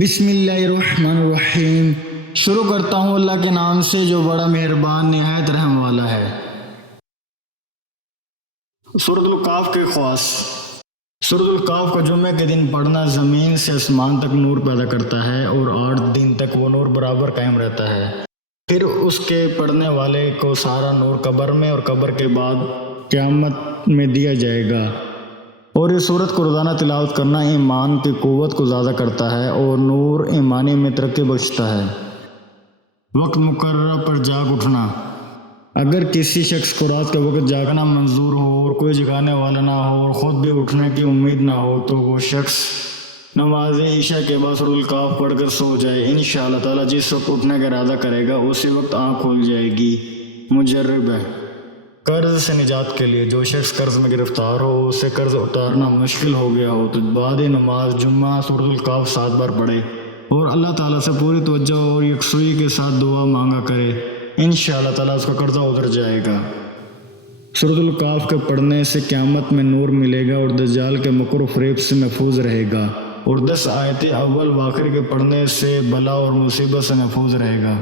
بسم اللہ الرحمن الرحیم۔ شروع کرتا ہوں اللہ کے نام سے جو بڑا مہربان نہایت رحم والا ہے۔ سورۃ الکہف کے خواص۔ سورۃ الکہف کو جمعے کے دن پڑھنا زمین سے آسمان تک نور پیدا کرتا ہے اور 8 دن تک وہ نور برابر قائم رہتا ہے۔ پھر اس کے پڑھنے والے کو سارا نور قبر میں اور قبر کے بعد قیامت میں دیا جائے گا۔ اور اس سورت کو روزانہ تلاوت کرنا ایمان کی قوت کو زیادہ کرتا ہے اور نور ایمانی میں ترقی بخشتا ہے۔ وقت مقررہ پر جاگ اٹھنا۔ اگر کسی شخص کو رات کے وقت جاگنا منظور ہو اور کوئی جگانے والا نہ ہو اور خود بھی اٹھنے کی امید نہ ہو تو وہ شخص نماز عشاء کے بعد سورۃ الکہف پڑھ کر سو جائے۔ انشاءاللہ تعالیٰ جس وقت اٹھنے کا ارادہ کرے گا اسی وقت آنکھ کھل جائے گی۔ مجرب ہے۔ قرض سے نجات کے لیے جو شخص قرض میں گرفتار ہو اسے قرض اتارنا مشکل ہو گیا ہو تو بعد نماز جمعہ سورۃ الکہف 7 بار پڑھے اور اللہ تعالیٰ سے پوری توجہ اور یکسوئی کے ساتھ دعا مانگا کرے۔ انشاءاللہ تعالیٰ اس کا قرضہ اتر جائے گا۔ سورۃ الکہف کے پڑھنے سے قیامت میں نور ملے گا اور دجال کے مکر و فریب سے محفوظ رہے گا، اور 10 آیتیں اول و آخر کے پڑھنے سے بلا اور مصیبت سے محفوظ رہے گا۔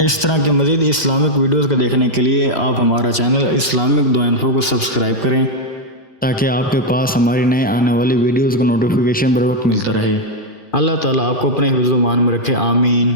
اس طرح کے مزید اسلامک ویڈیوز کو دیکھنے کے لیے آپ ہمارا چینل اسلامک دعا انفو کو سبسکرائب کریں تاکہ آپ کے پاس ہماری نئے آنے والی ویڈیوز کا نوٹیفیکیشن بر وقت ملتا رہے۔ اللہ تعالیٰ آپ کو اپنے حفظ و امان میں رکھے، آمین۔